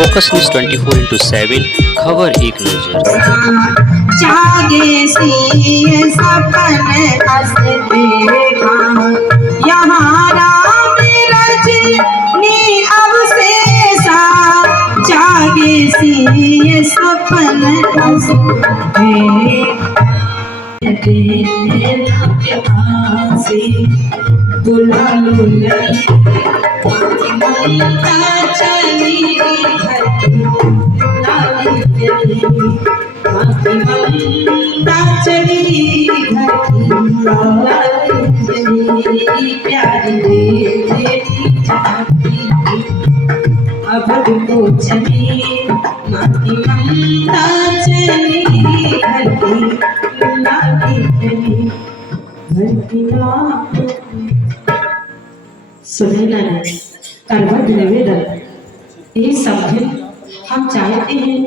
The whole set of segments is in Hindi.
फोकस न्यूज 24/7 खबर एक नजर। जागे सी सपन हंस देखा यहाँ राम रजनी अवशेषा जागे सी सपन हंस बुला लो चली प्यारी अब को चली माती ममता चली घर की सुनैना ने करवट निवेदन ये समझे हम चाहते हैं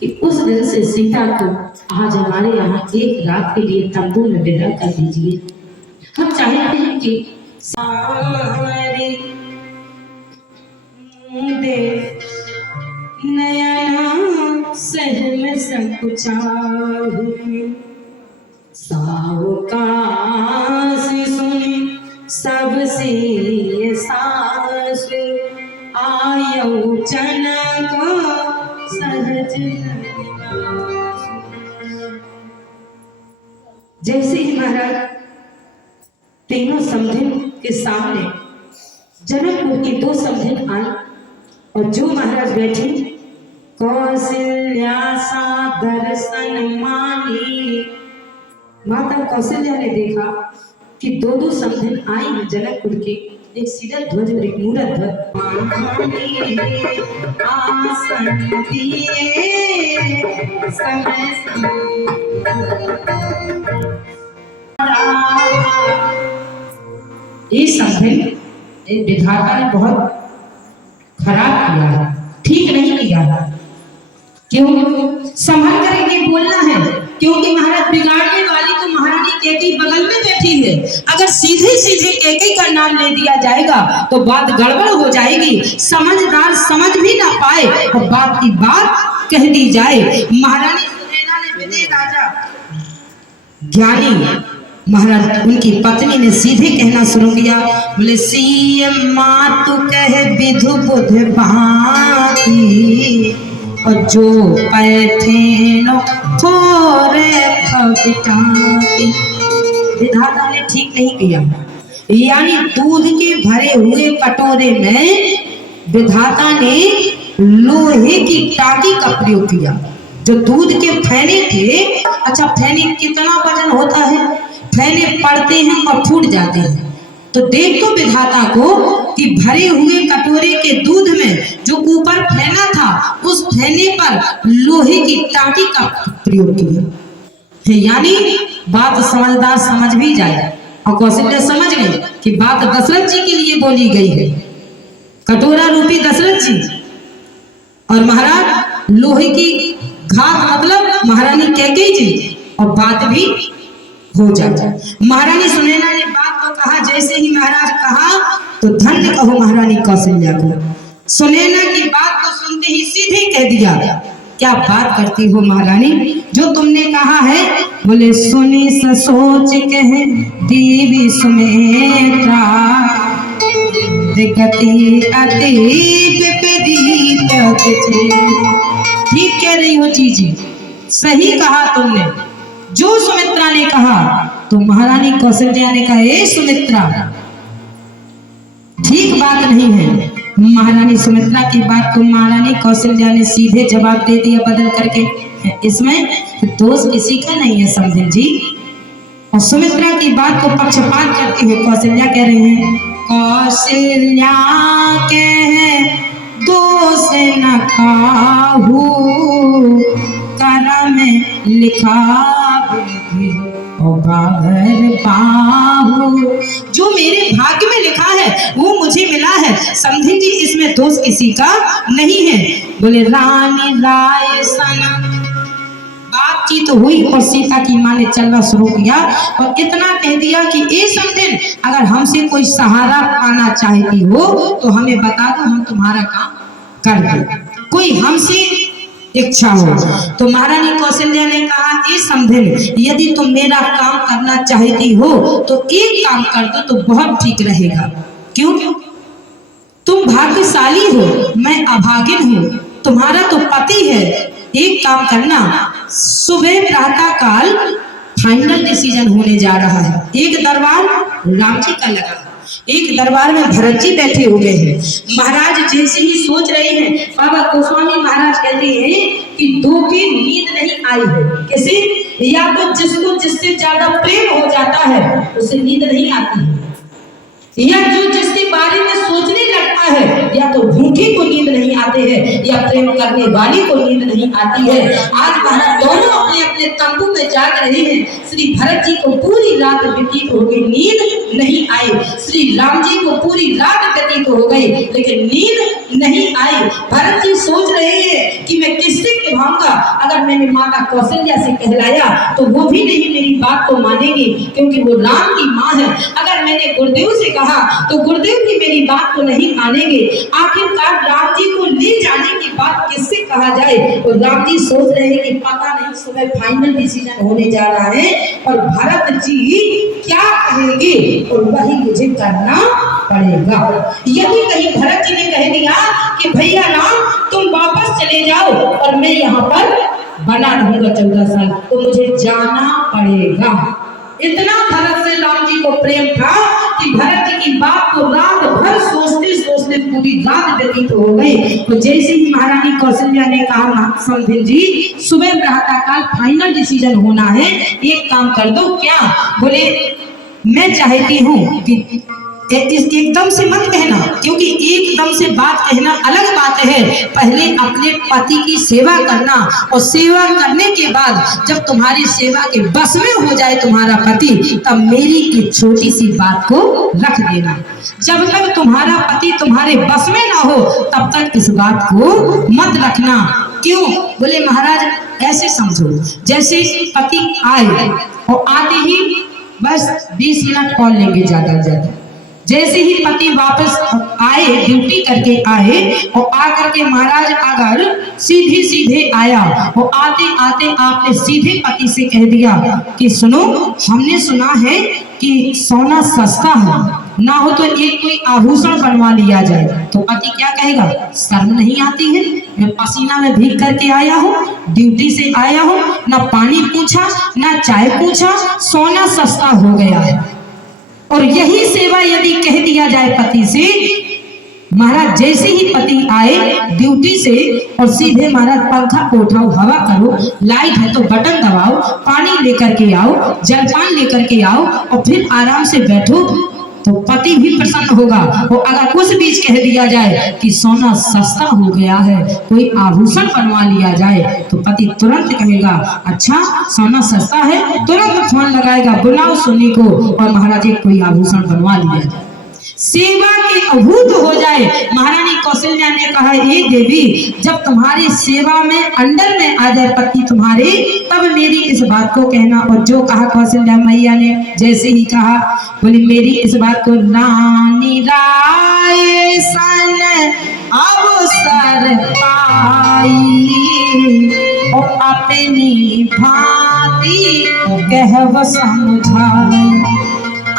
कि उस दिन से सीता को आज हमारे यहाँ एक रात के लिए तंबू में विदा कर दीजिए। हम चाहते हैं कि सारी दे नयना सहम संकुचाए सावकाश सुने सबसे सास आयो जनक सहज। जैसे ही महाराज तीनों समधिन के सामने जनकपुर की दो समधिन आई और जो महाराज बैठे कौशल्या सा दर्शन मानी। माता कौशल्या ने देखा कि दो दो समधिन आई हैं जनकपुर के, एक सीधा ध्वज और एक मूरत ध्वज। आसन दिए समय ये समधिन विधाता ने बहुत खराब किया है, ठीक नहीं किया है। क्यों? संभल करके बोलना है, क्योंकि महाराज बिगाड़ने वाली तो महारानी कैकेयी बगल में बैठी है। अगर सीधे सीधे कैकेयी का नाम ले दिया जाएगा तो बात गड़बड़ हो जाएगी, समझदार समझ भी ना पाए और बात की बात कह दी जाए। महारानी सुनैना ने विदे राजा ज्ञानी महाराज उनकी पत्नी ने सीधे कहना शुरू किया, बोले सीएम माँ तू कह विधु बुध भाती और जो पैठेनो थोड़े खबिटाती। विधाता ने ठीक नहीं किया, यानी दूध के भरे हुए कटोरे में विधाता ने लोहे की टाकी का प्रयोग किया। जो दूध के फैने थे, अच्छा फैने कितना वजन होता है, फैने पड़ते हैं और फूट जाते हैं। तो देख तो विधाता को कि भरे हुए कटोरे के दूध में जो ऊपर फैना था उस फैने पर लोहे की टाकी का प्रयोग किया, यानी बात समझदार समझ भी जाए। और कौशल्या समझ गई कि बात दशरथ जी के लिए बोली गई है, कटोरा रूपी दशरथ जी और महाराज लोहे की घात मतलब महारानी कैकेयी जी, और बात भी हो जाए। महारानी सुनैना ने बात को कहा, जैसे ही महाराज कहा तो धन्य कहो महारानी कौशल्या को। सुनैना की बात को सुनते ही सीधे कह दिया, क्या बात करती हो महारानी, जो तुमने कहा है। बोले सुनी सोच कहे देवी सुमित्रा गति अति विपरीत। ठीक कह रही हो जीजी, सही कहा तुमने। जो सुमित्रा ने कहा तो महारानी कौशल्या ने कहा ए सुमित्रा ठीक बात नहीं है। महारानी सुमित्रा की बात को महारानी कौशल्या ने सीधे जवाब दे दिया बदल करके, इसमें दोष किसी का नहीं है समझे जी। और सुमित्रा की बात को पक्षपात करते हुए कौशल्या कह रहे हैं, कौशल्या के दोष न खाहू करम लिखा जो मेरे भाग्य में लिखा है वो मुझे मिला है समझी जी, इसमें दोष किसी का नहीं है। बोले रानी राय सना बातचीत तो हुई और सीता की माँ ने चलना शुरू किया और इतना कह दिया कि ए समझन अगर हमसे कोई सहारा पाना चाहती हो तो हमें बता दो, हम तुम्हारा काम कर दें। कोई हमसे इच्छा हो। तो महारानी कौशल्या ने कहा, ए समधिन, यदि तुम मेरा काम करना चाहती हो तो एक काम कर दो तो बहुत ठीक रहेगा। क्यों? तुम भाग्यशाली हो, मैं अभागिन हूँ, तुम्हारा तो पति है। एक काम करना, सुबह प्रातः काल फाइनल डिसीजन होने जा रहा है। एक दरबार राम जी का लगा, एक दरबार में भरत जी बैठे हुए हैं। महाराज जैसे ही सोच रहे हैं, बाबा गोस्वामी महाराज कहते हैं कि दो की नींद नहीं आई है। किसी, या तो जिसको जिससे ज्यादा प्रेम हो जाता है उसे नींद नहीं आती है, या जो जिसके बारे में सोचने लगता है, या तो भूखे को नींद नहीं आते हैं या प्रेम करने वाली को नींद नहीं आती है। आज महाराज दोनों अपने अपने तंबू में जाग रहे हैं। श्री भरत जी को पूरी रात व्यतीत हो गई, नींद नहीं आई। श्री राम जी को पूरी रात व्यतीत हो गई, लेकिन नींद नहीं आई। भरत जी सोच रहे हैं कि मैं किससे कहूँगा, अगर मैंने माता कौशल्या से कहलाया तो वो भी नहीं मेरी बात को मानेंगी, क्योंकि वो राम की माँ है। अगर मैंने गुरुदेव से कहा तो गुरुदेव भी मेरी बात को नहीं मानेंगे। आखिरकार राम जी को ले जाने की बात किससे कहा जाए। और राम जी सोच रहे हैं कि पता नहीं सुबह फाइनल डिसीजन होने जा रहा है और भरत जी क्या कहेंगे और वही मुझे करना पड़ेगा। यदि कहीं भरत जी ने कह दिया कि भैया राम तुम वापस चले जाओ और मैं यहाँ पर बना रहूंगा 14 साल, तो मुझे जाना पड़ेगा। इतना भरत से राम जी को प्रेम था कि भरत जी की बात को रात भर सोचते सोचते पूरी रात व्यतीत हो गई। तो जैसे ही महारानी कौशल्या ने कहा, समधिन जी सुबह प्रातः काल फाइनल डिसीजन होना है, एक काम कर दो। क्या? बोले मैं चाहती हूँ कि एकदम से मत कहना, क्योंकि एकदम से बात कहना अलग बात है। पहले अपने पति की सेवा करना, और सेवा करने के बाद जब तुम्हारी सेवा के बस में हो जाए तुम्हारा पति, तब मेरी एक छोटी सी बात को रख देना। जब तक तुम्हारा पति तुम्हारे बस में ना हो तब तक इस बात को मत रखना। क्यों? बोले महाराज ऐसे समझो, जैसे पति आए और आते ही बस 20 मिनट कॉल लेंगे ज्यादा ज्यादा। जैसे ही पति वापस आए, ड्यूटी करके आए, और आकर के महाराज अगर सीधे सीधे आया और आते आते आपने सीधे पति से कह दिया कि सुनो, हमने सुना है कि सोना सस्ता है, ना हो तो एक कोई आभूषण बनवा लिया जाए, तो पति क्या कहेगा? शर्म नहीं आती है? मैं पसीना में भीग करके आया हूँ, ड्यूटी से आया हूँ, ना पानी पूछा ना चाय पूछा, सोना सस्ता हो गया है। और यही सेवा यदि कह दिया जाए पति से, महाराज जैसे ही पति आए ड्यूटी से और सीधे महाराज पंखा को उठाओ, हवा करो, लाइट है तो बटन दबाओ, पानी लेकर के आओ, जलपान लेकर के आओ और फिर आराम से बैठो, तो पति भी प्रसन्न होगा। और अगर उस बीच कह दिया जाए कि सोना सस्ता हो गया है, कोई आभूषण बनवा लिया जाए, तो पति तुरंत कहेगा अच्छा सोना सस्ता है, तुरंत फोन लगाएगा, बुलाओ सोनी को और महाराज कोई आभूषण बनवा लिया जाए। सेवा के अभूत हो जाए। महारानी कौशल्या ने कहा, हे देवी, जब तुम्हारी सेवा में अंडर में आ जाए पति तुम्हारे, तब मेरी इस बात को कहना। और जो कहा कौशल्या मैया ने, जैसे ही कहा, बोली मेरी इस बात को रानी राय सन अवसर पाई और अपनी भांति कहव समझाई।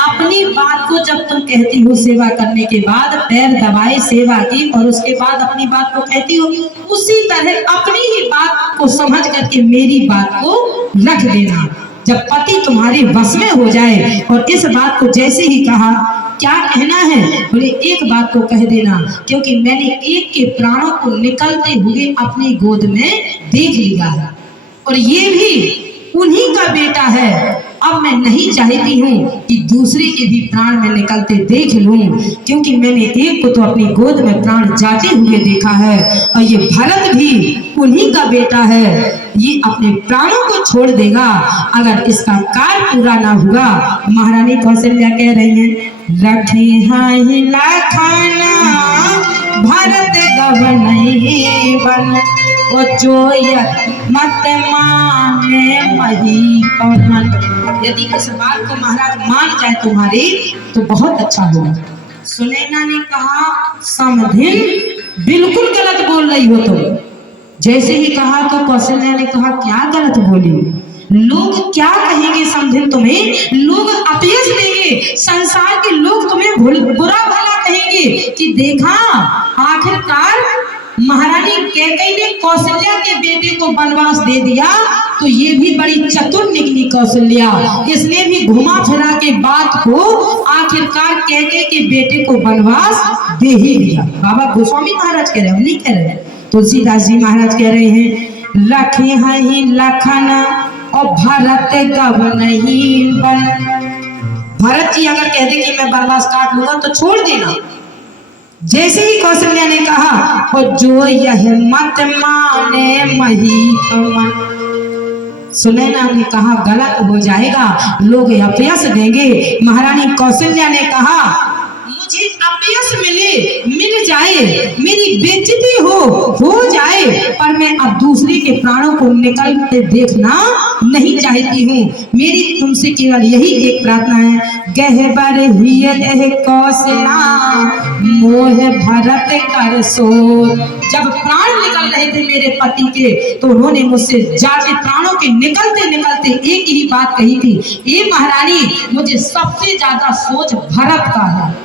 अपनी बात को जब तुम कहती हो सेवा करने के बाद, पैर दबाए सेवा की और उसके बाद अपनी बात को कहती हो, उसी तरह अपनी ही बात को समझ करके मेरी बात को रख देना। जब पति तुम्हारे बस में हो जाए, और इस बात को जैसे ही कहा, क्या कहना है? बोले एक बात को कह देना, क्योंकि मैंने एक के प्राणों को निकलते हुए अपनी गोद में देख लिया है और ये भी उन्हीं का बेटा है। अब मैं नहीं चाहती हूँ कि दूसरे के भी प्राण में निकलते देख लूं, क्योंकि मैंने एक को तो अपनी गोद में प्राण जाते हुए देखा है और ये भरत भी उन्हीं का बेटा है। ये अपने प्राणों को छोड़ देगा अगर इसका कार्य पूरा ना हुआ। महारानी कौशल्या कह रही हैं, रखी हाई लाखाना भरत गवन बन, वो जोयत मत माने मही पवन। यदि इस बात को महाराज मान जाए तुम्हारे तो बहुत अच्छा होगा। सुनैना ने कहा, समधिन बिल्कुल गलत बोल रही हो तुम। जैसे ही कहा तो कौशल्या ने कहा क्या गलत बोली, लोग क्या कहेंगे समझे तुम्हें, लोग अपयश देंगे, संसार के लोग तुम्हें बुरा भला कहेंगे कि देखा आखिरकार महारानी कैकेयी ने कौशल्या के बेटे को वनवास दे दिया, तो ये भी बड़ी चतुर निकली कौशल्या, इसने भी घुमा फिरा के बात को आखिरकार कैकेयी के बेटे को वनवास दे ही दिया। बाबा गोस्वामी महाराज कह रहे हैं, हम नहीं कह रहे हैं, तुलसीदास जी महाराज कह रहे हैं रखे हैं लखन और भरत गव नहीं बन। भरत जी अगर कह दे कि मैं वनवास काट लूंगा तो छोड़ देना। जैसे ही कौशल्या ने कहा और जो यह मत माने महीपमन, सुनैना ने कहा गलत हो जाएगा, लोग अपयश देंगे। महारानी कौशल्या ने कहा मुझे अपयश मिल जाए, मेरी बेइज्जती हो जाए, पर मैं अब दूसरे के प्राणों को निकलते देखना नहीं चाहती हूँ। मेरी तुमसे केवल यही एक प्रार्थना है, गहबर हिय कौशला मोह भरत कर सो। जब प्राण निकल रहे थे मेरे पति के, तो उन्होंने मुझसे जाके प्राणों के निकलते निकलते एक ही बात कही थी, ए महारानी मुझे सबसे ज्यादा सोच भरत का है,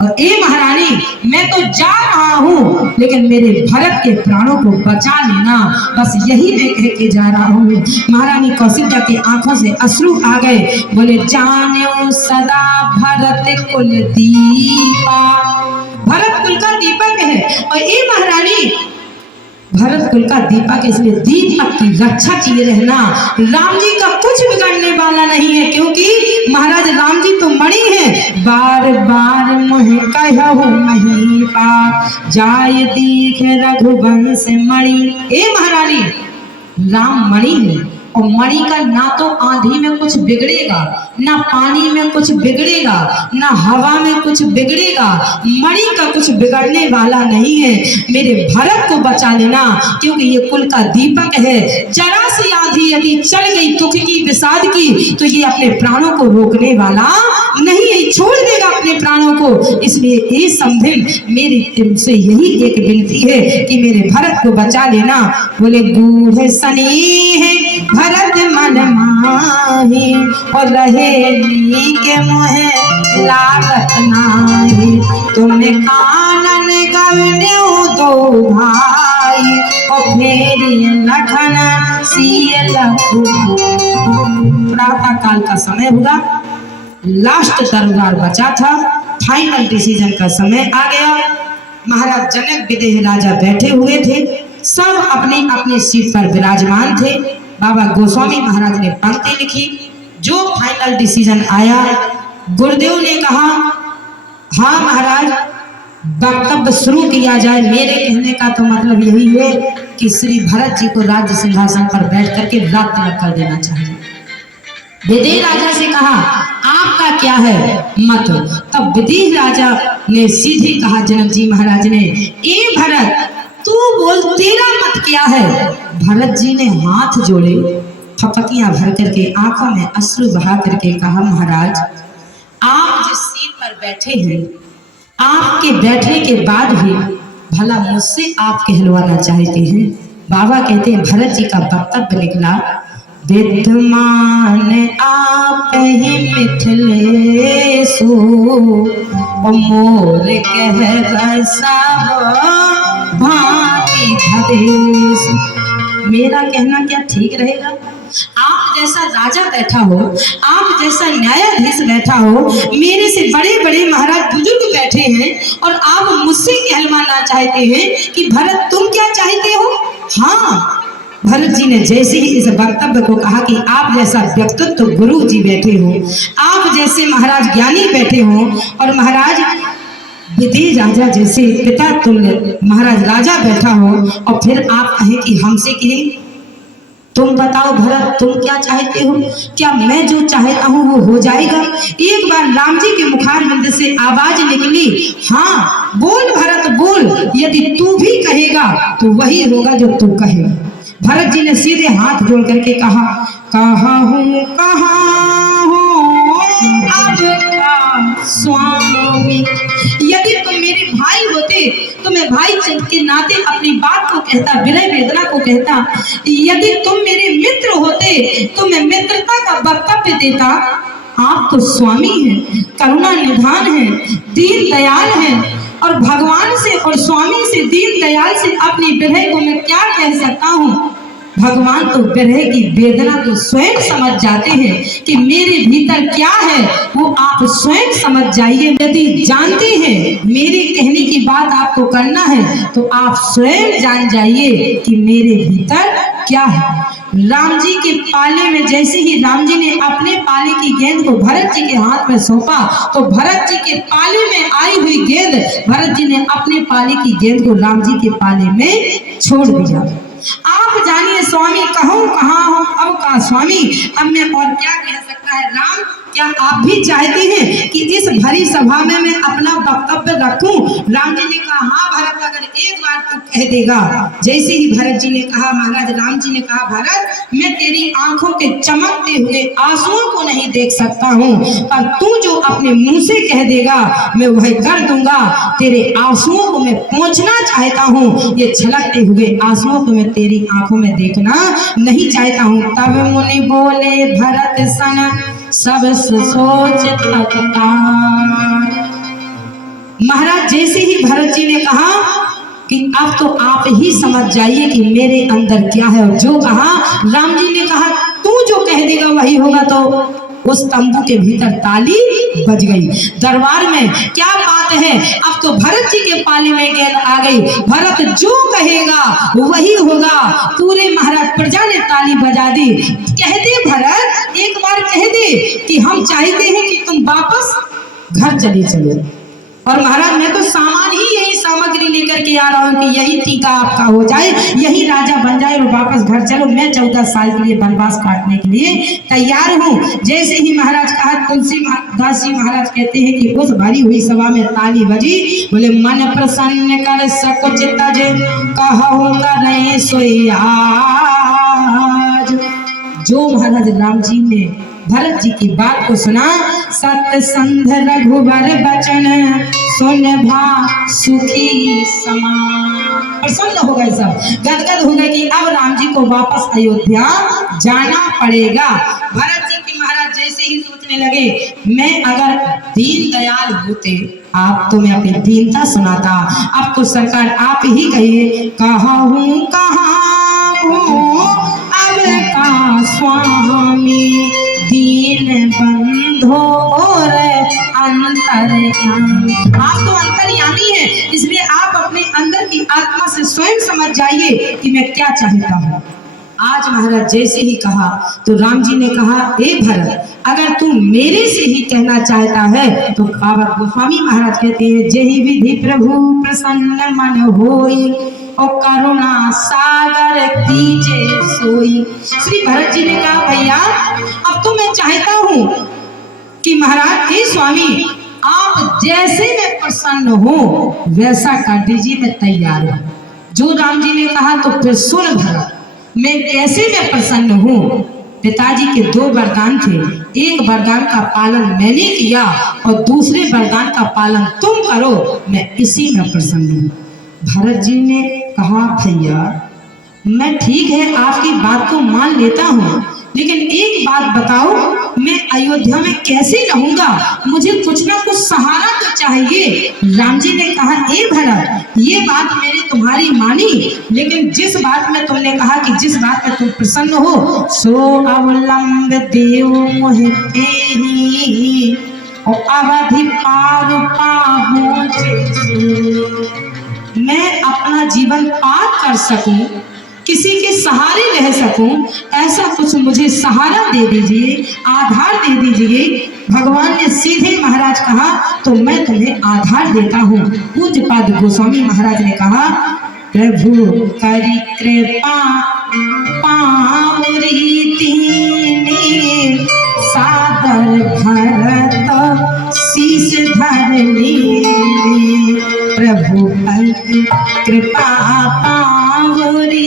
और ए महारानी मैं तो जा रहा हूँ लेकिन मेरे भरत के प्राणों को बचा लेना, बस यही मैं कह के जा रहा हूँ। महारानी कौशल्या की आंखों से अश्रु आ गए, बोले जाने सदा भरत कुल दीपा, भरत कुल का दीपक है, और ए महारानी भरत कुल का दीपक, इसलिए दीपक की रक्षा किए रहना। राम जी का कुछ बिगड़ने वाला नहीं है, क्योंकि महाराज राम जी तो मणि है, बार बार मोह कहु महीपा जाय दीख रघुवंश मणि। ए महारानी राम मणि है, और मणि का ना तो आंधी में कुछ बिगड़ेगा, ना पानी में कुछ बिगड़ेगा, ना हवा में कुछ बिगड़ेगा, मणि का कुछ बिगड़ने वाला नहीं है। मेरे भरत को बचा लेना, क्योंकि ये कुल का दीपक है। जरा सी आंधी यदि चढ़ गई दुख की विषाद की, तो ये अपने प्राणों को रोकने वाला नहीं है, छोड़ देगा अपने प्राणों को। इसलिए ये समझिन मेरी तुमसे यही एक विनती है कि मेरे भरत को बचा लेना। बोले गूढ़ स्नेह भरत मन माही, और रहे के मोहे लागत नाही, तुमने कानन गवन्यो दो भाई, और फेरी लखन सिय लखु। प्रातः काल का समय हुआ, लास्ट दरबार बचा था, फाइनल डिसीजन का समय आ गया। महाराज जनक विदेह राजा बैठे हुए थे, सब अपनी अपनी सीट पर विराजमान थे। बाबा गोस्वामी महाराज ने पंक्ति लिखी, जो फाइनल डिसीजन आया, गुरुदेव ने कहा हाँ महाराज वक्तव्य शुरू किया जाए। मेरे कहने का तो मतलब यही है कि श्री भरत जी को राज्य सिंहासन पर बैठ करके रात तलक कर देना चाहिए। विदेह राजा से कहा आपका क्या है मत, तब विदेह राजा ने सीधे कहा जनक जी महाराज ने, ए भरत तू बोल तेरा मत क्या है। भरत जी ने हाथ जोड़े, फपतियां भर करके आंखों में अश्रु बहा करके कहा महाराज आप जिस सीट पर बैठे हैं, आपके बैठने के बाद भी भला मुझसे आप कहलवाना चाहते हैं। बाबा कहते हैं भरत जी का वक्तव्य निकला, विद्यमान आप ही मिथिलेशु, मोर कह सब भांति भवेशु। मेरा कहना क्या ठीक रहेगा? आप जैसा राजा बैठा हो, आप जैसा न्यायाधीश बैठा हो, मेरे से बड़े बड़े महाराज बुजुर्ग बैठे हैं, और आप मुझसे कहलवाना चाहते हैं कि भरत तुम क्या चाहते हो। हाँ, भरत जी ने जैसे ही इस वक्तव्य को कहा कि आप जैसा व्यक्तित्व तो गुरु जी बैठे हो, आप जैसे महाराज ज्ञानी बैठे हो, और महाराज विदेह राजा जैसे पिता तुल्य महाराज राजा बैठा हो, और फिर आप कहें कि हमसे कहें तुम बताओ भरत तुम क्या चाहते हो, क्या मैं जो चाहता हूँ वो हो जाएगा। एक बार राम जी के मुखारबिंद से आवाज निकली, हाँ बोल भरत बोल, यदि तू भी कहेगा तो वही होगा जो तू कहेगा। भरत जी ने सीधे हाथ जोड़ करके कहा हूँ अब का स्वामी। यदि तुम मेरे भाई होते तो मैं भाई के नाते अपनी बात को कहता, विरह वेदना को कहता। यदि तुम मेरे मित्र होते तो मैं मित्रता का वक्तव्य देता। आप तो स्वामी हैं, करुणा निधान है, दीन दयाल है, और भगवान से और स्वामी से, दीन दयाल से अपनी विरह को मैं क्या कह सकता हूँ। भगवान तो विरह की वेदना तो स्वयं समझ जाते हैं कि मेरे भीतर क्या है, वो आप स्वयं समझ जाइए। यदि जानते हैं मेरे कहने की बात आपको करना है तो आप स्वयं जान जाइए कि मेरे भीतर क्या है। राम जी के पाले में जैसे ही राम जी ने अपने पाले की गेंद को भरत जी के हाथ में सौंपा तो भरत जी के पाले में आई हुई गेंद भरत जी ने अपने पाले की गेंद को राम जी के पाले में छोड़ दिया। आप जानिए स्वामी कहूँ कहाँ हो अब का स्वामी। अब मैं और क्या कह सकता है राम। क्या आप भी चाहते हैं कि इस भरी सभा में मैं अपना वक्तव्य रखूं। राम जी ने कहा हाँ भरत, अगर एक बार तू कह देगा। जैसे ही भरत जी ने कहा, महाराज राम जी ने कहा भरत मैं तेरी आंखों के चमकते हुए आंसुओं को नहीं देख सकता हूँ, पर तू जो अपने मुंह से कह देगा मैं वह कर दूंगा। तेरे आंसुओं को मैं पहुंचना चाहता हूँ, ये छलकते हुए आंसुओं को मैं तेरी आंखों में देखना नहीं चाहता हूँ। तब मुनि बोले भरत सन सब सोच थकता। महाराज जैसे ही भरत जी ने कहा कि अब तो आप ही समझ जाइए कि मेरे अंदर क्या है, और जो कहा राम जी ने कहा तू जो कह देगा वही होगा, तो उस तंबू के भीतर ताली बज गई। दरबार में क्या बात है, अब तो भरत जी के पाले में गेंद आ गई। भरत जो कहेगा वही होगा। पूरे महाराज प्रजा ने ताली बजा दी। कह दे भरत, एक बार कह दे कि हम चाहते हैं कि तुम वापस घर चले चलो, और महाराज मैं तो सामान ही यही सामग्री लेकर के आ रहा हूँ कि यही टीका आपका हो जाए, यही राजा बन जाए और वापस घर चलो। मैं 14 साल के लिए वनवास काटने के लिए तैयार हूँ। जैसे ही महाराज कहा, तुलसीदास जी महाराज कहते हैं कि उस भरी हुई सभा में ताली बजी। बोले मन प्रसन्न कर सकुच तज कहूँ करे सोई आज। जो महाराज राम जी ने भरत जी की बात को सुना, सतसंध रघुवर बचन सुन भा सुखी समान। प्रसन्न हो गए, सब गदगद हो गए कि अब राम जी को वापस अयोध्या जाना पड़ेगा। भरत जी की महाराज जैसे ही सोचने लगे, मैं अगर दीन दयाल होते आप तो मैं अपनी दीनता सुनाता। अब तो सरकार आप ही कहिए, कहूँ कहाँ हूँ अब का स्वामी, दीन बंधो और अंतर्यामी। आप तो अंतर्यामी हैं, इसलिए आप अपने अंदर की आत्मा से स्वयं समझ जाइए कि मैं क्या चाहता हूँ। आज महाराज जैसे ही कहा तो राम जी ने कहा, ए भरत अगर तू मेरे से ही कहना चाहता है तो बाबा गोस्वामी महाराज कहते हैं, जेहि विधि प्रभु प्रसन्न मन होई और करुणा सागर कीजे सोई। श्री भरत जी ने कहा, भैया अब तो मैं चाहता हूँ कि महाराज हे स्वामी आप जैसे मैं प्रसन्न हो वैसा कर दीजिए, मैं तैयार हूँ। जो राम जी ने कहा तो फिर सुन भरत, मैं कैसे मैं प्रसन्न हूँ। पिताजी के 2 वरदान थे, एक वरदान का पालन मैंने किया और दूसरे वरदान का पालन तुम करो, मैं इसी में प्रसन्न हूँ। भरत जी ने कहा, भैया मैं ठीक है आपकी बात को मान लेता हूँ, लेकिन एक बात बताओ मैं अयोध्या में कैसे रहूंगा, मुझे कुछ ना कुछ सहारा तो चाहिए। राम जी ने कहा, ए भरत ये बात मैंने तुम्हारी मानी, लेकिन जिस बात में तुमने कहा कि जिस बात में तुम प्रसन्न हो सो अवलंब देव मोहि तेहि और अवधि पार पाहु। मैं अपना जीवन पार कर सकूं, किसी के सहारे रह सकूं, ऐसा कुछ मुझे सहारा दे दीजिए, आधार दे दीजिए। भगवान ने सीधे महाराज कहा, तो मैं तुम्हें आधार देता हूँ। पूज्य पाद गोस्वामी महाराज ने कहा, प्रभु करी कृपा पावरी दीनी सादर भरत शीश धरनी। प्रभु कृपा पावरी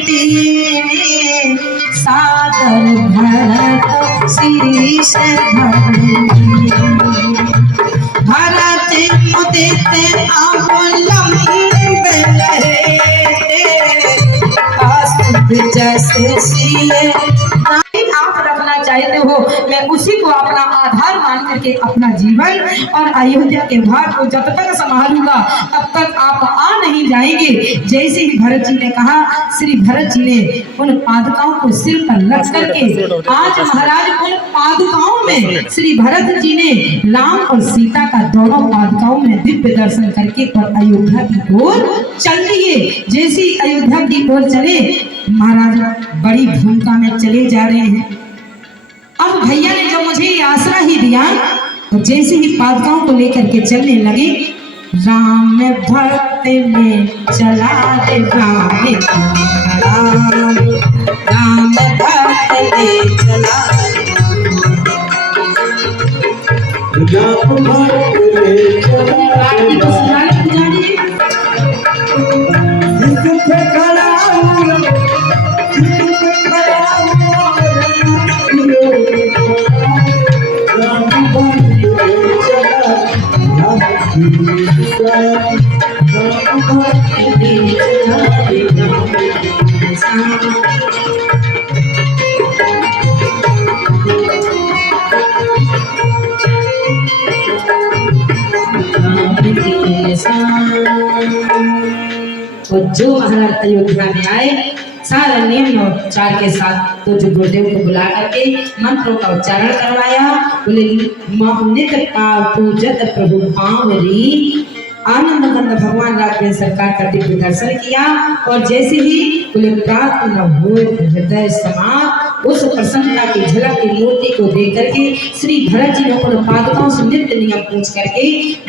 दीनी सादर भरत शीश से भरत उदित अवलंबे जैसे सिए। आप रखना चाहते हो, मैं उसी को अपना आधार मान करके अपना जीवन और अयोध्या के भार को जब तक संभालूंगा तब तक आप आ नहीं जाएंगे। जैसे ही भरत जी ने कहा, श्री भरत जी ने उन पादुकाओं को सिर पर रख करके आज महाराज उन पादुकाओं में श्री भरत जी ने राम और सीता का दोनों पादुकाओं में दिव्य दर्शन करके और अयोध्या की ओर चल दिए। जैसे अयोध्या की ओर चले, महाराज बड़ी भूमिका में चले जा रहे हैं। अब भैया ने जब मुझे ये आसरा ही दिया तो जैसे ही पादुकाओं को लेकर के चलने लगे, राम भक्त में चला रे राम राम भक्त में चला और जो महाराज अयोध्या में आए सारा नियम और चार के साथ तो जो गुरुदेव को बुला करके मंत्रों का उच्चारण करवाया। बोले नित्य पूजत प्रभु भावरी आनंद कंद भगवान राघवेंद्र सरकार का दिव्य दर्शन किया। और जैसे ही बोले प्रार्थना हो हृदय समाप्त, उस प्रसन्नता की झलक की मूर्ति को देख करके श्री भरत जी ने अपने पादुकाओं से नित्य नियम पूछ करके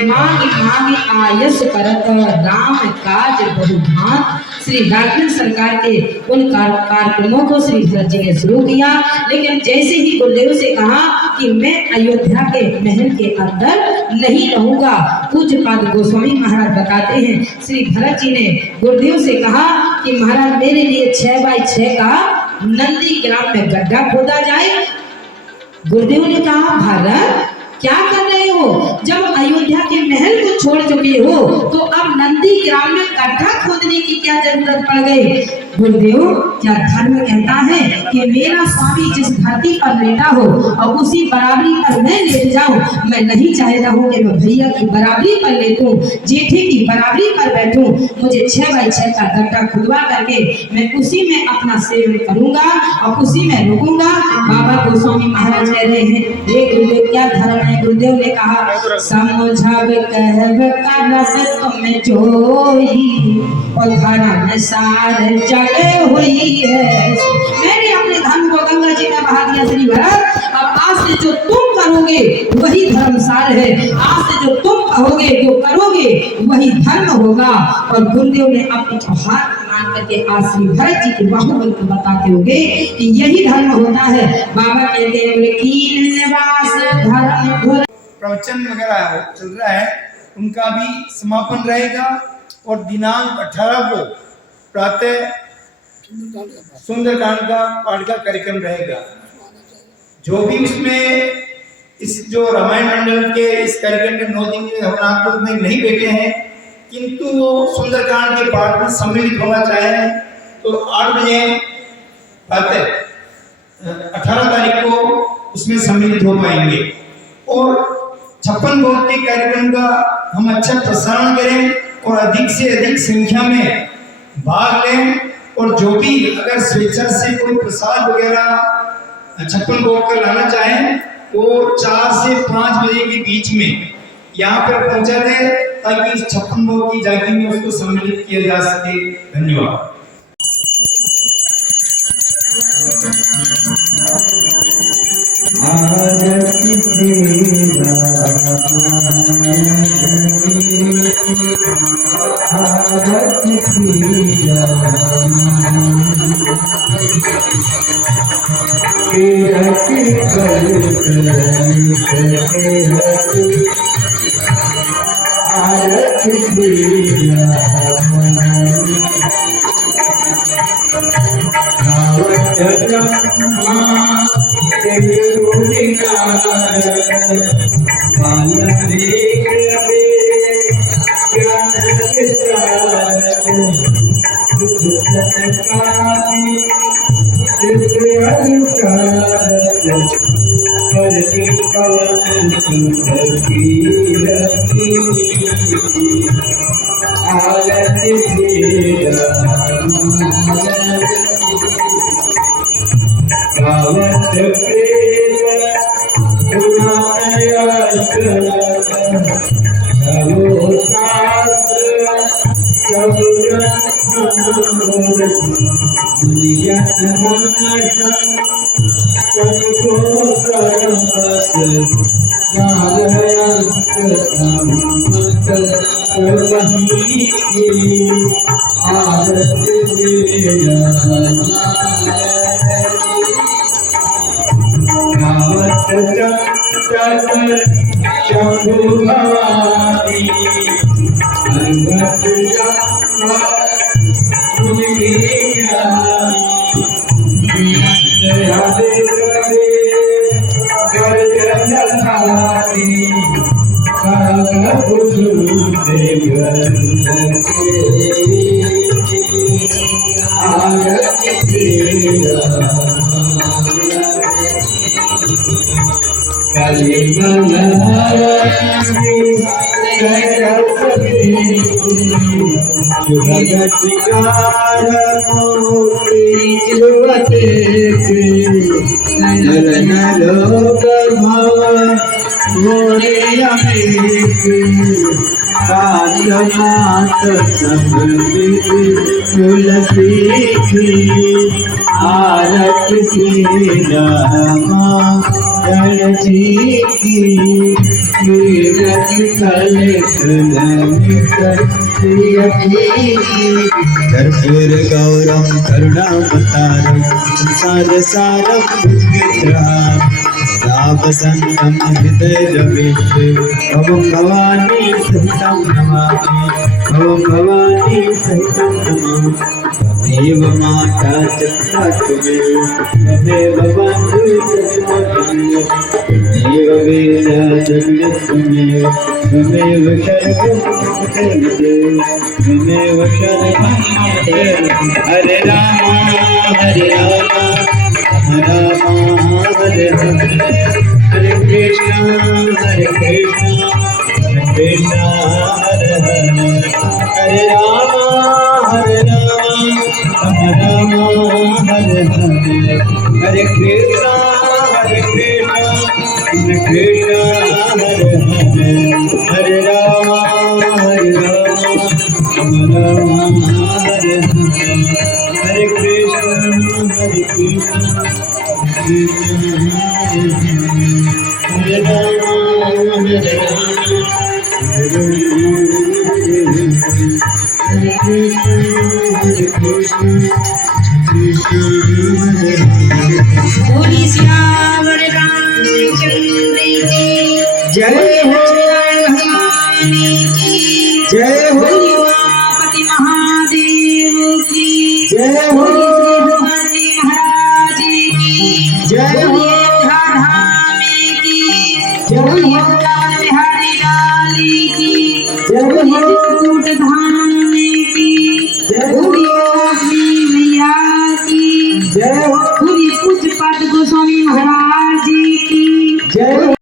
मांगे मांगे आयस करत राम काज बहुभांत श्री राघवेंद्र सरकार के उन कार्यक्रमों को श्री भरत जी ने शुरू किया। लेकिन जैसे ही गुरुदेव से कहा कि मैं अयोध्या के महल के अंदर नहीं रहूंगा, पूज्यपाद गोस्वामी महाराज बताते हैं श्री भरत जी ने गुरुदेव से कहा कि महाराज मेरे लिए 6 बाई 6 का नंदी ग्राम में गड्ढा खोदा जाए। गुरुदेव ने कहा भरत क्या कर रहे हो, जब अयोध्या के महल को छोड़ चुके हो तो अब नंदी ग्राम में गड्ढा खोदने की क्या जरूरत पड़ गई। गुरुदेव क्या धर्म कहता है कि मेरा स्वामी जिस धरती पर लेटा हो और उसी बराबरी पर मैं लेट जाऊं। मैं नहीं चाहता हूं कि मैं भैया की बराबरी पर लेटूं, जेठे की बराबरी पर बैठूं। मुझे 6 बाई 6 का गड्ढा खुदवा करके मैं उसी में अपना सेवन करूंगा और उसी में रुकूंगा। बाबा गोस्वामी महाराज कह रहे हैं ये गुरुदेव क्या धर्म है। गुरुदेव ने कहा समझब कहब करब तुम जोई और धर्म सार जगे हुई है। मैंने अपने धर्म को गंगा जी में बहा दिया श्री भरत। अब आज से जो तुम करोगे वही धर्मसार है, आज से जो तुम कहोगे जो करोगे वही धर्म होगा। और गुरुदेव ने अपनी हाथ मान करके आज श्री भरत जी के बाहुबल को बताते हुए कि यही धर्म होता है। बाबा कहते हैं कीन निवास धर्म प्रवचन वगैरह चल रहा है, उनका भी समापन रहेगा और दिनांक 18 को प्रातः सुंदरकांड का पाठ का कार्यक्रम रहेगा। जो भी उसमें इस जो रामायण मंडल के इस कार्यक्रम में 9 दिन में हवनात्मक में नहीं बैठे हैं, किंतु वो सुंदरकांड के पाठ में सम्मिलित होना चाहे तो 8 बजे प्रातः 18 तारीख को उसमें सम्मिलित हो पाएंगे। और 56 भोग के कार्यक्रम का हम अच्छा प्रसारण करें और अधिक से अधिक संख्या में भाग लें। और जो भी अगर स्वेच्छा से कोई प्रसाद वगैरह 56 भोग का लाना चाहें वो 4 से 5 बजे के बीच में यहाँ पर पहुंचा दे ताकि इस 56 भोग की जागी में उसको सम्मिलित किया जा सके। धन्यवाद। कर्पूर गौरम करुणावतारम संसार सारम भुजगेन्द्रहारम सदा वसंतम हृदय रमेश भवं भवानी सहितं नमामि भवं भवानी सहितं नमामि त्वमेव माता च पिता त्वमेव त्वमेव बन्धुश्च त्वमेव त्वमेव वेदा त्वमेव त्वमेव शरणं त्वमेव शरणं हरे राम हरे राम राम हरे हरे हरे कृष्ण हरे कृष्ण कृष्ण हरे हरे हरे राम राम हरे हरे हरे कृष्ण कृष्ण हरे हरे हरे राम हरे हरे हरे कृष्ण हरे राम हरे बोली सियावर रामचंद्र की जय हो भगवान की जय हो बोली उमापति महादेव की जय हो